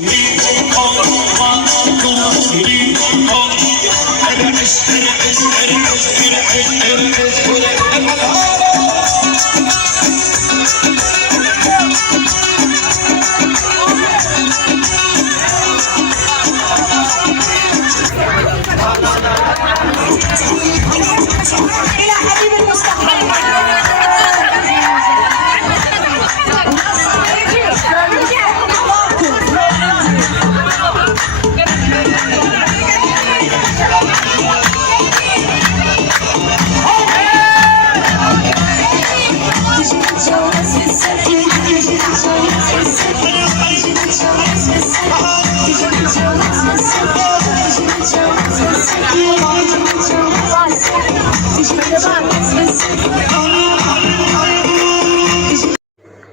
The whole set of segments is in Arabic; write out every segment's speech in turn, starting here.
إلى حبيب المستقبل.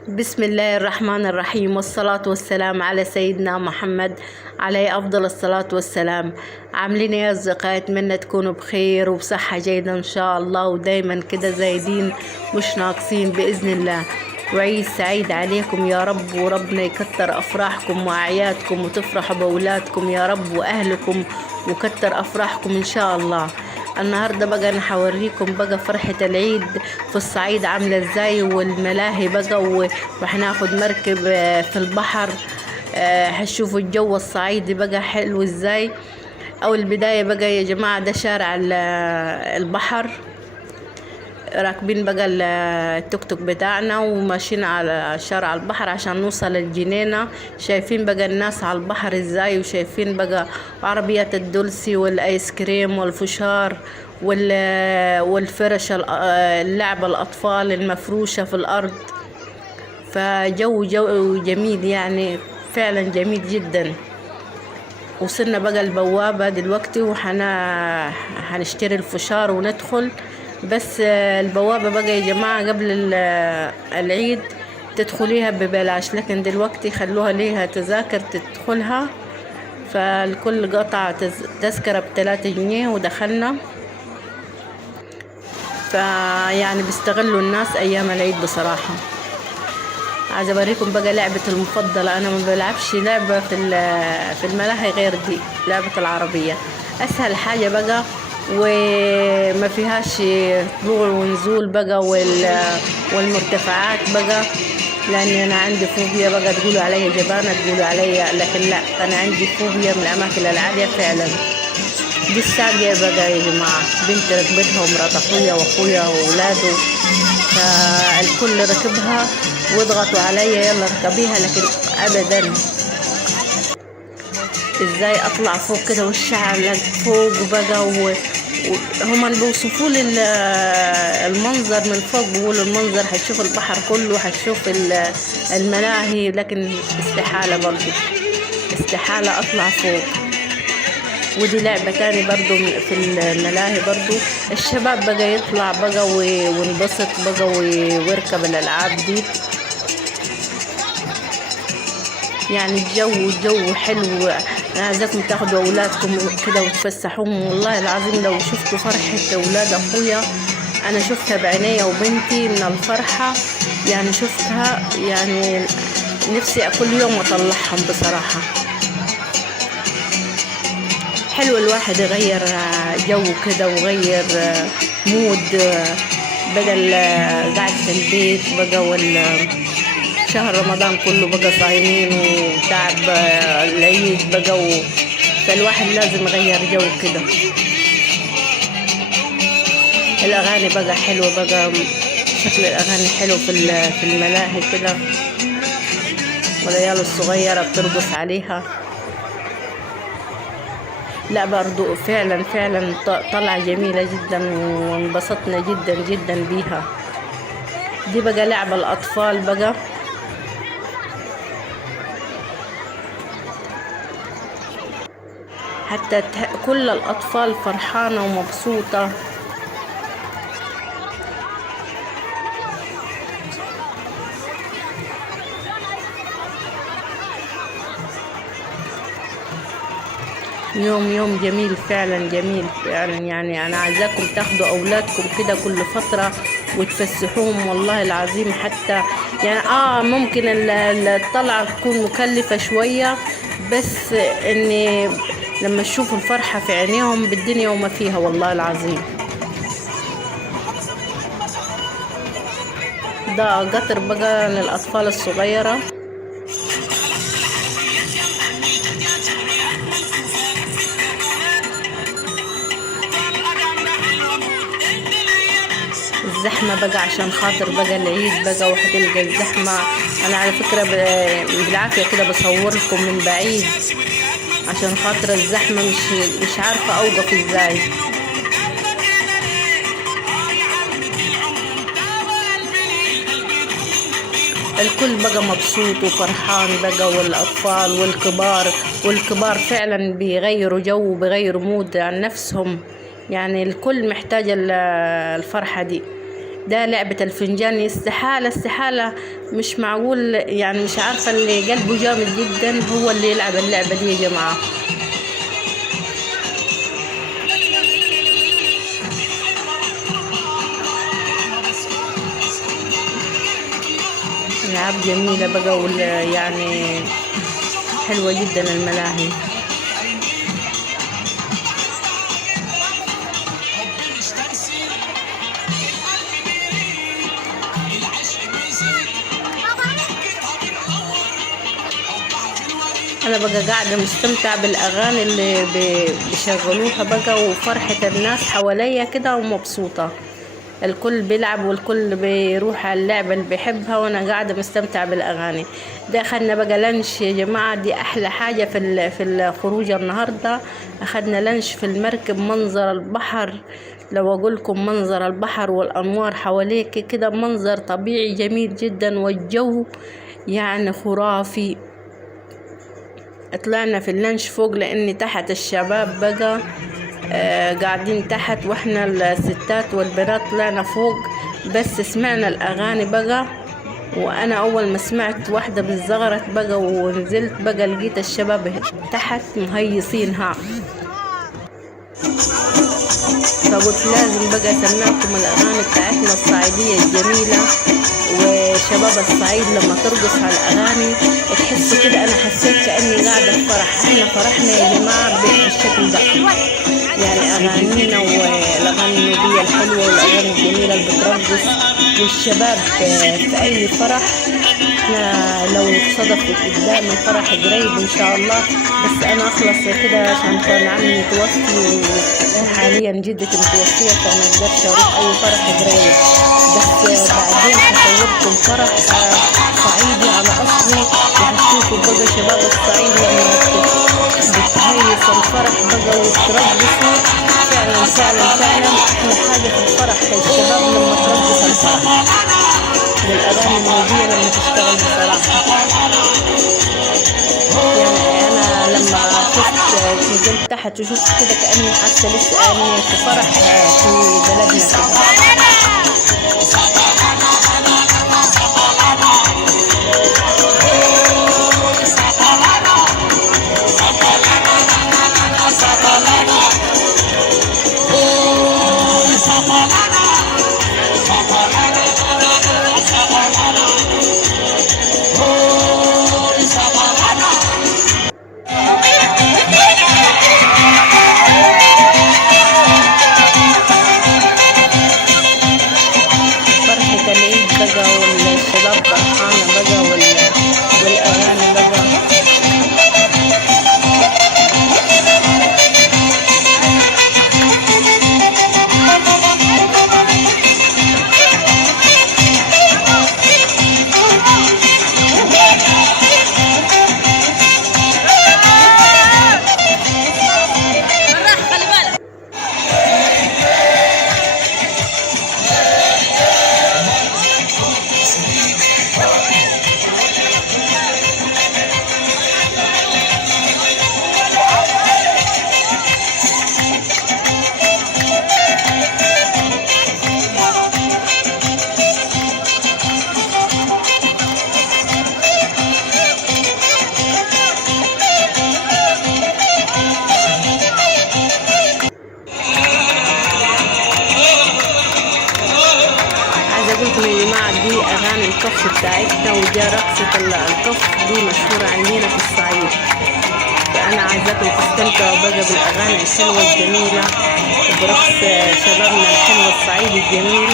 بسم الله الرحمن الرحيم، والصلاة والسلام على سيدنا محمد عليه أفضل الصلاة والسلام. عاملين يا أصدقائي؟ أتمنى تكونوا بخير وبصحة جيدة إن شاء الله، ودايما كده زايدين مش ناقصين بإذن الله. وعيد سعيد عليكم يا رب، وربنا يكتر أفراحكم وأعيادكم وتفرحوا بأولادكم يا رب وأهلكم، وكتر أفراحكم إن شاء الله. النهارده بقى انا هوريكم بقى فرحة العيد في الصعيد عاملة ازاي، والملاهي بقى وهناخد مركب في البحر. هتشوفوا الجو الصعيدي بقى حلو ازاي. اول بداية بقى يا جماعة ده شارع البحر، راكبين بقى التوك توك بتاعنا وماشيين على شارع البحر عشان نوصل الجنينة. شايفين بقى الناس على البحر ازاي، وشايفين بقى عربيات الدولسي والايس كريم والفشار والفرش اللعب الاطفال المفروشة في الارض. فجو جميل يعني، فعلا جميل جدا. وصلنا بقى البوابة دلوقتي هنشتري الفشار وندخل. بس البوابة بقى يا جماعة قبل العيد تدخليها ببلاش، لكن دلوقتي خلوها ليها تذاكر تدخلها. فالكل قطع تذكرة ب3 جنيه ودخلنا. فيعني بيستغلوا الناس أيام العيد بصراحة. عايزة أوريكم بقى لعبة المفضلة. أنا ما بلعبش لعبة في الملاهي غير دي، لعبة العربية. أسهل حاجة بقى وما فيهاش طلوع ونزول بقى والمرتفعات بقى، لان انا عندي فوبيا بقى. تقولوا عليا جبانة، تقولوا عليا، لكن لا، انا عندي فوبيا من الاماكن العالية فعلا. دي الساقية بقى يا جماعة، بنت ركبتها ومرات اخويا واخويا واولاده، فالكل ركبها وضغطوا عليا يلا اركبيها، لكن ابدا. ازاي اطلع فوق كده والشعر فوق بقى هما اللي بيوصفوا لي المنظر من فوق، بيقولوا المنظر هتشوف البحر كله، هتشوف الملاهي، لكن استحالة برضو، استحالة اطلع فوق. ودي لعبة تاني برضو في الملاهي برضو. الشباب بقى يطلع بقى وانبسط بقى ويركب الالعاب دي. يعني الجو حلو. انا عايزاكم تاخدوا اولادكم كده وتفسحوهم. والله العظيم لو شفتوا فرحة اولاد اخويا، انا شفتها بعينيا وبنتي من الفرحة، يعني شفتها، يعني نفسي كل يوم اطلعهم بصراحة. حلو الواحد يغير جو كده وغير مود، بدل قاعد في البيت بقى. شهر رمضان كله بقى صايمين وتعب العيد بقى فالواحد لازم يغير جو كده. الاغاني بقى حلوه بقى، شكل الاغاني حلو في الملاهي كده، والعيال الصغيره بترقص عليها. لا برضو فعلا طلعة جميلة جدا، وانبسطنا جدا جدا بيها. دي بقى لعبة الاطفال بقى، حتى كل الأطفال فرحانة ومبسوطة. يوم جميل فعلا، جميل فعلا. يعني أنا عايزاكم تاخدوا أولادكم كده كل فترة وتفسحوهم والله العظيم. حتى يعني ممكن الطلعة تكون مكلفة شوية، بس اني لما تشوفوا الفرحة في عينيهم بالدنيا وما فيها والله العظيم. ده قطر بقى للأطفال الصغيرة. الزحمة بقى عشان خاطر بقى العيد بقى، وهتلقى الزحمة. أنا على فكرة بالعافية كده بصور لكم من بعيد عشان خاطر الزحمة، مش عارفة أوقف ازاي. الكل بقى مبسوط وفرحان بقى، والأطفال والكبار فعلا بيغيروا جو وبيغيروا مود عن نفسهم. يعني الكل محتاج الفرحة دي. ده لعبة الفنجان، استحالة مش معقول. يعني مش عارفة، اللي قلبه جامد جدا هو اللي يلعب اللعبة دي يا جماعة. ألعاب جميلة بقى، يعني حلوة جدا الملاهي. انا بقى قاعده مستمتع بالاغاني اللي بيشغلوها بقى، وفرحه الناس حواليا كده ومبسوطه. الكل بيلعب والكل بيروح على اللعبه اللي بيحبها، وانا قاعده مستمتع بالاغاني. ده اخدنا بقى لانش يا جماعه، دي احلى حاجه في الخروج النهارده. اخدنا لانش في المركب، منظر البحر. لو اقول لكم منظر البحر والانوار حواليك كده، منظر طبيعي جميل جدا، والجو يعني خرافي. طلعنا في اللانش فوق، لان تحت الشباب بقى قاعدين تحت، واحنا الستات والبنات طلعنا فوق. بس سمعنا الاغاني بقى، وانا اول ما سمعت واحدة بالزغرت بقى ونزلت بقى، لقيت الشباب تحت مهيصينها، فقلت لازم بقى اسمعكم الاغاني بتاعتنا الصعيدية الجميلة. وشباب الصعيد لما ترقص على الاغاني تحسوا كده، انا حسيت كاني قاعدة في فرح. احنا فرحنا يا جماعة بالشكل ده، يعني اغانينا والاغاني النوبية الحلوة والاغاني الجميلة اللي بترقص. والشباب في اي فرح، احنا لو صدفت قدام الفرح قريب ان شاء الله، بس انا اخلص كده عشان كان عمي متوفي، وحاليا جدتي متوفية، فما اقدرش اروح اي فرح قريب. بس بعدين هصوركم فرح صعيدي على اصلي، وهتشوفوا بقى شباب الصعيد لما بتهيص الفرح بقى وترقصوا. فعلا احلى حاجة في الفرح الشباب لما ترقص الفرح، والاغاني النوبية لما تشتغل بصراحة. يعني انا لما نزلت تحت وشفت كده كأني حاسة لسه اني في فرح في بلدنا كده. الرقص بتاعتنا، وجا رقصة الكف دي مشهورة عندنا في الصعيد. فأنا عايزاكم تستمتعوا بقى بالأغاني الحلوة الجميلة وبرقص شبابنا الحلو الصعيدي الجميل.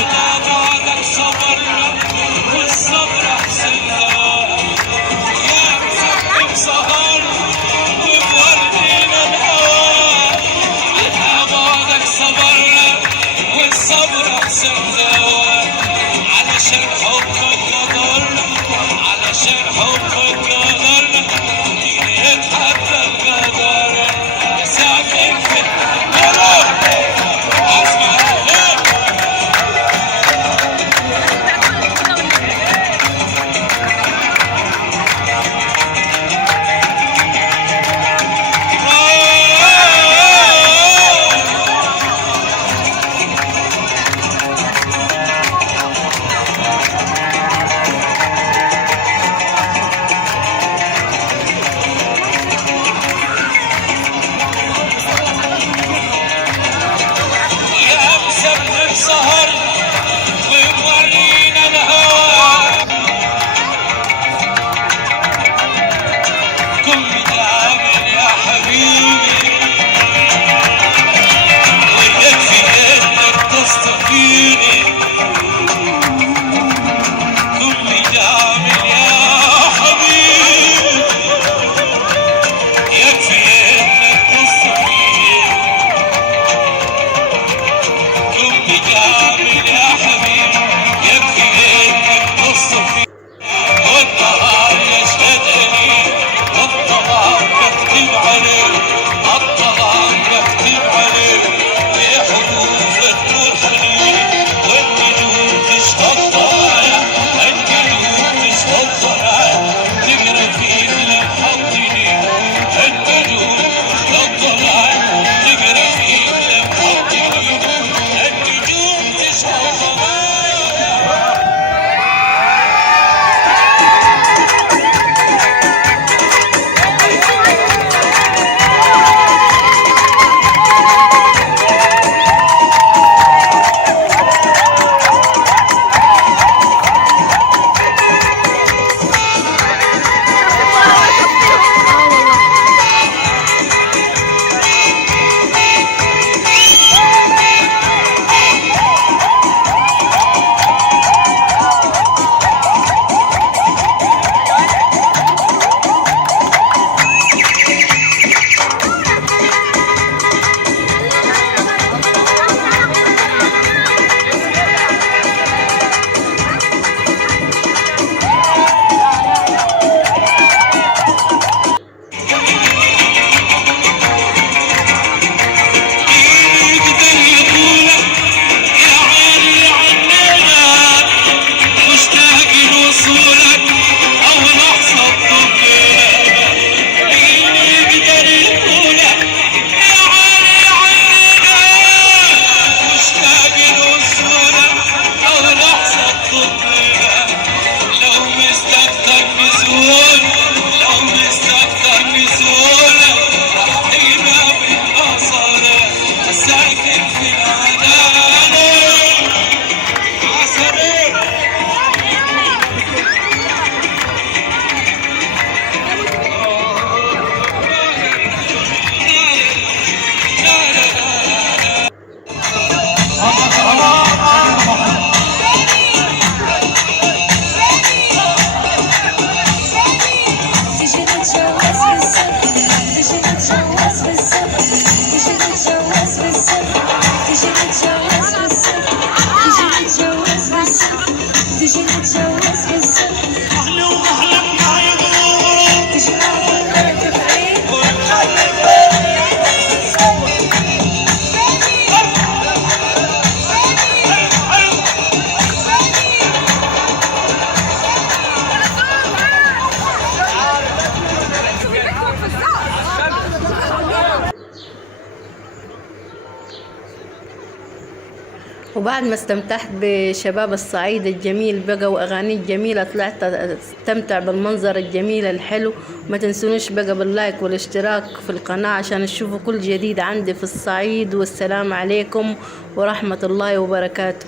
وبعد ما استمتعت بشباب الصعيد الجميل بقى وأغاني الجميلة، طلعت استمتع بالمنظر الجميل الحلو. ما تنسونوش بقى باللايك والاشتراك في القناة عشان تشوفوا كل جديد عندي في الصعيد. والسلام عليكم ورحمة الله وبركاته.